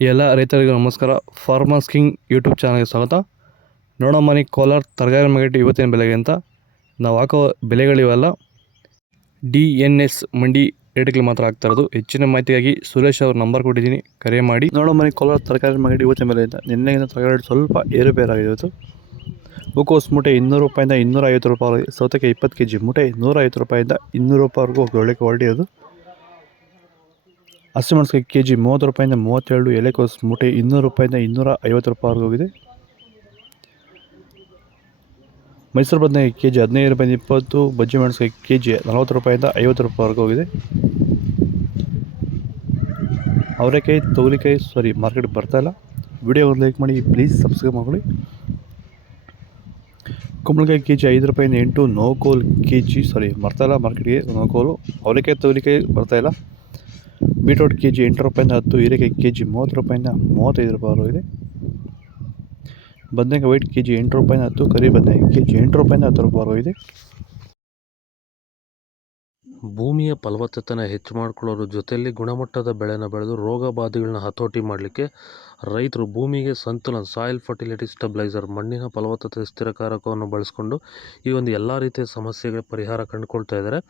ಎಲ್ಲ ರೈತರಿಗೂ ನಮಸ್ಕಾರ. ಫಾರ್ಮರ್ಸ್ ಕಿಂಗ್ ಯೂಟ್ಯೂಬ್ ಚಾನಲ್ಗೆ ಸ್ವಾಗತ. ನೋಡೋ ಮನೆ ಕೋಲಾರ ತರಕಾರಿ ಮಾರ್ಕೆಟ್ ಇವತ್ತಿನ ಬೆಲೆಗೆ ಅಂತ ನಾವು ಹಾಕೋ ಬೆಲೆಗಳಿವೆಲ್ಲ DNS ಮಂಡಿ ರೇಟ್ಗಳು ಮಾತ್ರ ಆಗ್ತಾ ಇರೋದು. ಹೆಚ್ಚಿನ ಮಾಹಿತಿಗಾಗಿ ಸುರೇಶ್ ಅವ್ರ ನಂಬರ್ ಕೊಟ್ಟಿದ್ದೀನಿ, ಕರೆ ಮಾಡಿ. ನೋಡೋ ಮನೆ ಕೋಲಾರ ತರಕಾರಿ ಮಾರ್ಕೆಟ್ ಇವತ್ತಿನ ಬೆಲೆ ಅಂತ ನಿನ್ನೆಗಿಂತ ತರಕಾರಿ ರೇಟ್ ಸ್ವಲ್ಪ ಏರುಪೇರಾಗಿದೆ. ಇವತ್ತು ಹೂಕೋಸು ಮೂಟೆ 200 ರೂಪಾಯಿಂದ 250 ರೂಪಾಯಿ, ಸೌತೆಕಾಯಿ 20 kg ಮೂಟೆ 150 ರೂಪಾಯಿಂದ 200 ರೂಪಾಯಿವರೆಗೂ ಒಳ್ಳೆ ಕ್ವಾಲಿಟಿ ಅದು. ಹಸಿಮೆಣಸಿನಕಾಯಿ ಕೆ ಜಿ 30 ರೂಪಾಯಿಂದ 32, ಎಲೆಕೋಸು ಮೂಟೆ 200 ರೂಪಾಯಿಂದ 250 ರೂಪಾಯಿವರೆಗೂ ಹೋಗಿದೆ. ಮೈಸೂರು ಬದನೆಕಾಯಿ ಕೆ ಜಿ 15 ರೂಪಾಯಿಂದ 20, ಬಜ್ಜಿ ಮೆಣಸಿನಕಾಯಿ ಕೆ ಜಿ 40 ರೂಪಾಯಿಂದ 50 ರೂಪಾಯಿವರೆಗೂ ಹೋಗಿದೆ. ಅವರೆಕಾಯಿ ತೊಗರಿಕಾಯಿ ಮಾರ್ಕೆಟ್ ಬರ್ತಾಯಿಲ್ಲ. ವಿಡಿಯೋ ಒಂದು ಲೈಕ್ ಮಾಡಿ, ಪ್ಲೀಸ್ ಸಬ್ಸ್ಕ್ರೈಬ್ ಮಾಡಿ. ಕುಂಬಳಕಾಯಿ ಕೆ ಜಿ 5 ರೂಪಾಯಿಂದ 8, ನೋಕೋಲ್ ಕೆ ಜಿ ಬರ್ತಾಯಿಲ್ಲ ಮಾರ್ಕೆಟ್ಗೆ ನೋಕೋಲು. ಅವರೆಕಾಯಿ ತೊಗರಿಕಾಯಿ ಬರ್ತಾಯಿಲ್ಲ. ಬೀಟ್ರೋಟ್ ಕೆ ಜಿ 8 ರೂಪಾಯಿಂದ 10, ಹೀರೆಕಾಯಿ ಕೆ ಜಿ 30 ರೂಪಾಯಿಂದ 35 ರೂಪಾಯಿವರೆಗೂ ಇದೆ. ಬದನೆಕಾಯಿ ವೈಟ್ ಕೆ ಜಿ 8 ರೂಪಾಯಿಂದ 10, ಕರಿ ಬದನೆಕಾಯಿ ಕೆ ಜಿ 8 ರೂಪಾಯಿಂದ 10 ರೂಪಾಯಿವರೆಗೂ ಇದೆ. ಭೂಮಿಯ ಫಲವತ್ತತೆನ ಹೆಚ್ಚು ಮಾಡ್ಕೊಳ್ಳೋದ್ರ ಜೊತೆಯಲ್ಲಿ ಗುಣಮಟ್ಟದ ಬೆಳೆನ ಬೆಳೆದು ರೋಗ ಬಾಧೆಗಳನ್ನ ಹತೋಟಿ ಮಾಡಲಿಕ್ಕೆ ರೈತರು ಭೂಮಿಗೆ ಸಂತುಲನ ಸಾಯಿಲ್ ಫರ್ಟಿಲಿಟಿ ಸ್ಟೆಬಿಲೈಸರ್ ಮಣ್ಣಿನ ಫಲವತ್ತತೆ ಸ್ಥಿರಕಾರಕವನ್ನು ಬಳಸ್ಕೊಂಡು ಈ ಒಂದು ಎಲ್ಲ ರೀತಿಯ ಸಮಸ್ಯೆಗಳ ಪರಿಹಾರ ಕಂಡುಕೊಳ್ತಾ ಇದ್ದಾರೆ.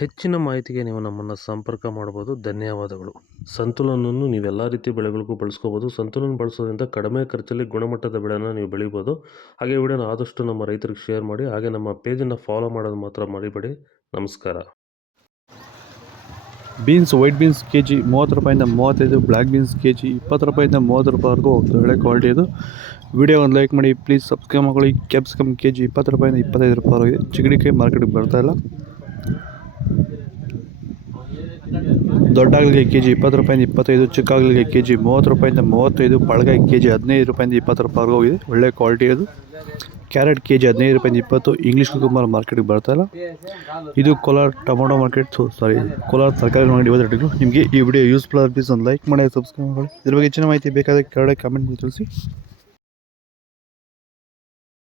ಹೆಚ್ಚಿನ ಮಾಹಿತಿಗೆ ನೀವು ನಮ್ಮನ್ನು ಸಂಪರ್ಕ ಮಾಡ್ಬೋದು. ಧನ್ಯವಾದಗಳು. ಸಂತುಲನವನ್ನು ನೀವೆಲ್ಲ ರೀತಿಯ ಬೆಳೆಗಳಿಗೂ ಬಳಸ್ಕೋಬೋದು. ಸಂತುಲನ ಬಳಸೋದ್ರಿಂದ ಕಡಿಮೆ ಖರ್ಚಲ್ಲಿ ಗುಣಮಟ್ಟದ ಬೆಳೆನ ನೀವು ಬೆಳಿಬೋದು. ಹಾಗೆ ವಿಡಿಯೋನ ಆದಷ್ಟು ನಮ್ಮ ರೈತರಿಗೆ ಶೇರ್ ಮಾಡಿ. ಹಾಗೆ ನಮ್ಮ ಪೇಜನ್ನು ಫಾಲೋ ಮಾಡೋದು ಮಾತ್ರ ಮರಿಬೇಡಿ. ನಮಸ್ಕಾರ. Beans white beans K G 30 ರೂಪಾಯಿಂದ 35, ಬ್ಲ್ಯಾಕ್ ಬೀನ್ಸ್ ಕೆ ಜಿ 20 ರೂಪಾಯಿಂದ 30 ರೂಪಾಯಿವರೆಗೂ ಹೋಗ್ತದೆ. ಒಳ್ಳೆ ಕ್ವಾಲಿಟಿ ಇದು. ವಿಡಿಯೋ ಒಂದು ಲೈಕ್ ಮಾಡಿ, ಪ್ಲೀಸ್ ಸಬ್ಸ್ಕ್ರೈಬ್ ಮಾಡಿ. ಕ್ಯಾಪ್ಸಿಕಮ್ ಕೆ ಜಿ 20 ರೂಪಾಯಿಂದ 25 ರೂಪಾಯಿವರೆಗೆ. ಚಿಗಡಿಕಾಯಿ ಮಾರ್ಕೆಟ್ಗೆ ಬರ್ತಾಯಿಲ್ಲ. ದೊಡ್ಡ ಹಾಗಲಕಾಯಿ ಕೆ ಜಿ 20 ರೂಪಾಯಿಂದ 25, ಚಿಕ್ಕ ಹಾಗಲಕಾಯಿ ಕೆ ಜಿ 30 ರೂಪಾಯಿಂದ 35, ಪಳಕಾಯಿ ಕೆ ಜಿ 15 ರೂಪಾಯಿಂದ 20 ರೂಪಾಯಿವರೆಗೂ ಹೋಗಿದೆ. ಒಳ್ಳೆ ಕ್ವಾಲಿಟಿ ಅದು. ಕ್ಯಾರೆಟ್ ಕೆ ಜಿ 15 ರೂಪಾಯಿಂದ 20, ಇಂಗ್ಲೀಷ್ ಕುಕುಂಬರ್ ಮಾರ್ಕೆಟ್ಗೆ ಬರ್ತಾಯಿಲ್ಲ. ಇದು ಕೋಲಾರ ಟೊಮೊಟೊ ಮಾರ್ಕೆಟ್ ಕೋಲಾರ ತರಕಾರಿ ಮಾರ್ಕೆಟ್ ಇವತ್ತು ರೇಟ್ಗಳು. ನಿಮಗೆ ಈ ವಿಡಿಯೋ ಯೂಸ್ಫುಲ್ ಆಗಿ ಪ್ಲೀಸ್ ಒಂದು ಲೈಕ್ ಮಾಡಿ, ಸಬ್ಸ್ಕ್ರೈಬ್ ಮಾಡಿ. ಇದ್ರ ಬಗ್ಗೆ ಹೆಚ್ಚಿನ ಮಾಹಿತಿ ಬೇಕಾದರೆ ಕೆಳಗಡೆ ಕಾಮೆಂಟ್ ಮಾಡಿ ತಿಳಿಸಿ.